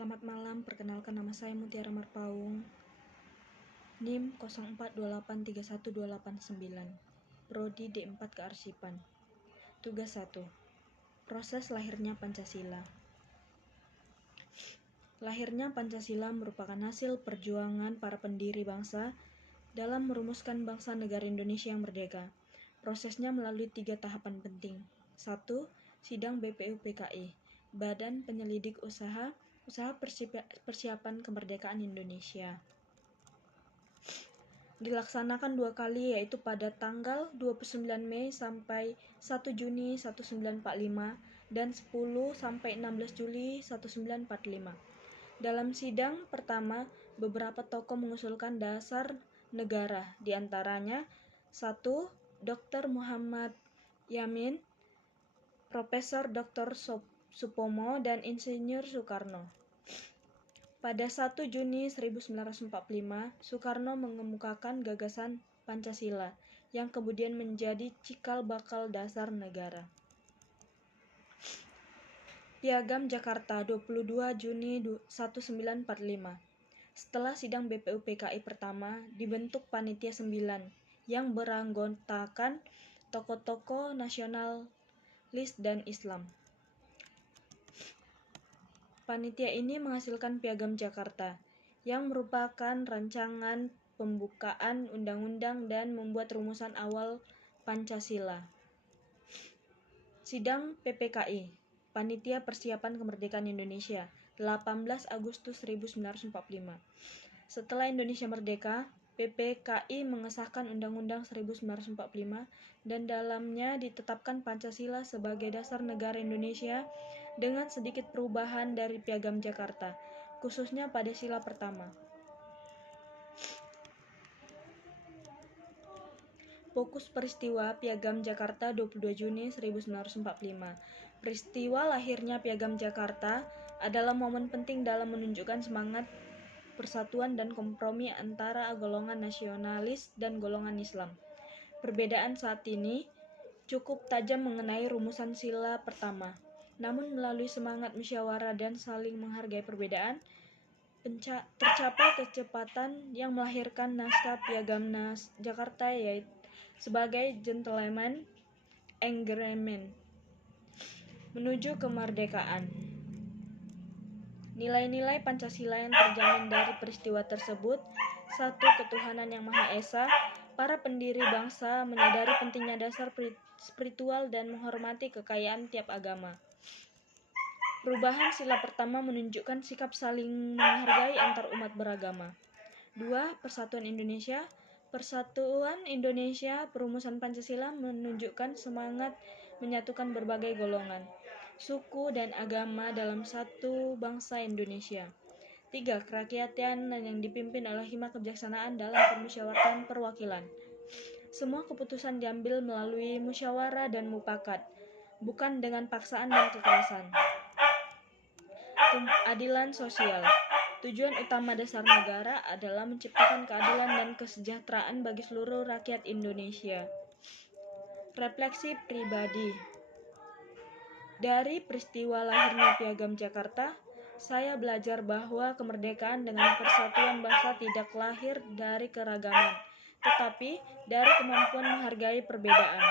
Selamat malam, perkenalkan nama saya Mutiara Marpaung, NIM 0428312889, Prodi D4 Kearsipan. Tugas 1. Proses lahirnya Pancasila. Lahirnya Pancasila merupakan hasil perjuangan para pendiri bangsa dalam merumuskan bangsa negara Indonesia yang merdeka. Prosesnya melalui 3 tahapan penting. 1. Sidang BPUPKI, Badan Penyelidik Usaha Persiapan Kemerdekaan Indonesia. Dilaksanakan 2 kali, yaitu pada tanggal 29 Mei sampai 1 Juni 1945 dan 10 sampai 16 Juli 1945. Dalam sidang pertama, beberapa tokoh mengusulkan dasar negara, di antaranya 1. Dr. Muhammad Yamin, Profesor Dr. Supomo, dan Insinyur Soekarno. Pada 1 Juni 1945, Soekarno mengemukakan gagasan Pancasila, yang kemudian menjadi cikal bakal dasar negara. Piagam Jakarta 22 Juni 1945. Setelah sidang BPUPKI pertama, dibentuk Panitia 9 yang beranggotakan tokoh-tokoh nasionalis dan Islam. Panitia ini menghasilkan Piagam Jakarta, yang merupakan rancangan pembukaan undang-undang dan membuat rumusan awal Pancasila. Sidang PPKI, Panitia Persiapan Kemerdekaan Indonesia, 18 Agustus 1945. Setelah Indonesia merdeka, PPKI mengesahkan Undang-Undang 1945 dan dalamnya ditetapkan Pancasila sebagai dasar negara Indonesia dengan sedikit perubahan dari Piagam Jakarta, khususnya pada sila pertama. Fokus peristiwa Piagam Jakarta 22 Juni 1945. Peristiwa lahirnya Piagam Jakarta adalah momen penting dalam menunjukkan semangat persatuan dan kompromi antara golongan nasionalis dan golongan Islam. Perbedaan saat ini cukup tajam mengenai rumusan sila pertama. Namun melalui semangat musyawarah dan saling menghargai perbedaan, tercapai kecepatan yang melahirkan naskah Piagam Jakarta, yaitu sebagai gentleman agreement menuju kemerdekaan. Nilai-nilai Pancasila yang terjamin dari peristiwa tersebut: 1. Ketuhanan yang Maha Esa. Para pendiri bangsa menyadari pentingnya dasar spiritual dan menghormati kekayaan tiap agama. Perubahan sila pertama menunjukkan sikap saling menghargai antar umat beragama. 2. Persatuan Indonesia. Persatuan Indonesia, perumusan Pancasila menunjukkan semangat menyatukan berbagai golongan, suku, dan agama dalam satu bangsa Indonesia. 3. Kerakyatan yang dipimpin oleh hikmat kebijaksanaan dalam permusyawaratan perwakilan. Semua keputusan diambil melalui musyawarah dan mufakat, bukan dengan paksaan dan kekerasan. Keadilan sosial. Tujuan utama dasar negara adalah menciptakan keadilan dan kesejahteraan bagi seluruh rakyat Indonesia. Refleksi pribadi. Dari peristiwa lahirnya Piagam Jakarta, saya belajar bahwa kemerdekaan dengan persatuan bangsa tidak lahir dari keragaman, tetapi dari kemampuan menghargai perbedaan.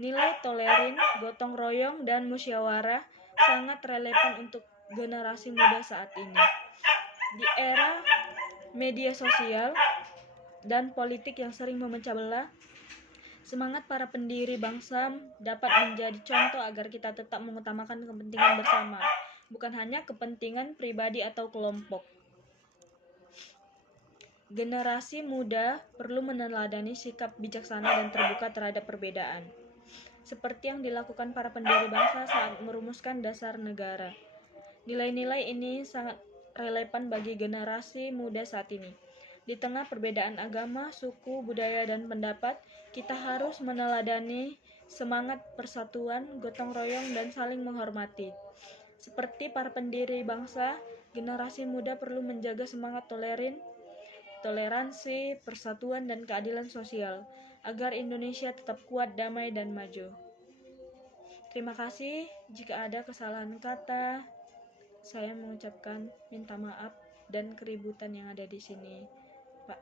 Nilai toleran, gotong royong, dan musyawarah sangat relevan untuk generasi muda saat ini. Di era media sosial dan politik yang sering memecah belah, semangat para pendiri bangsa dapat menjadi contoh agar kita tetap mengutamakan kepentingan bersama, bukan hanya kepentingan pribadi atau kelompok. Generasi muda perlu meneladani sikap bijaksana dan terbuka terhadap perbedaan, seperti yang dilakukan para pendiri bangsa saat merumuskan dasar negara. Nilai-nilai ini sangat relevan bagi generasi muda saat ini. Di tengah perbedaan agama, suku, budaya, dan pendapat, kita harus meneladani semangat persatuan, gotong royong, dan saling menghormati. Seperti para pendiri bangsa, generasi muda perlu menjaga semangat toleransi, persatuan, dan keadilan sosial, agar Indonesia tetap kuat, damai, dan maju. Terima kasih. Jika ada kesalahan kata, saya mengucapkan minta maaf dan keributan yang ada di sini, Pak.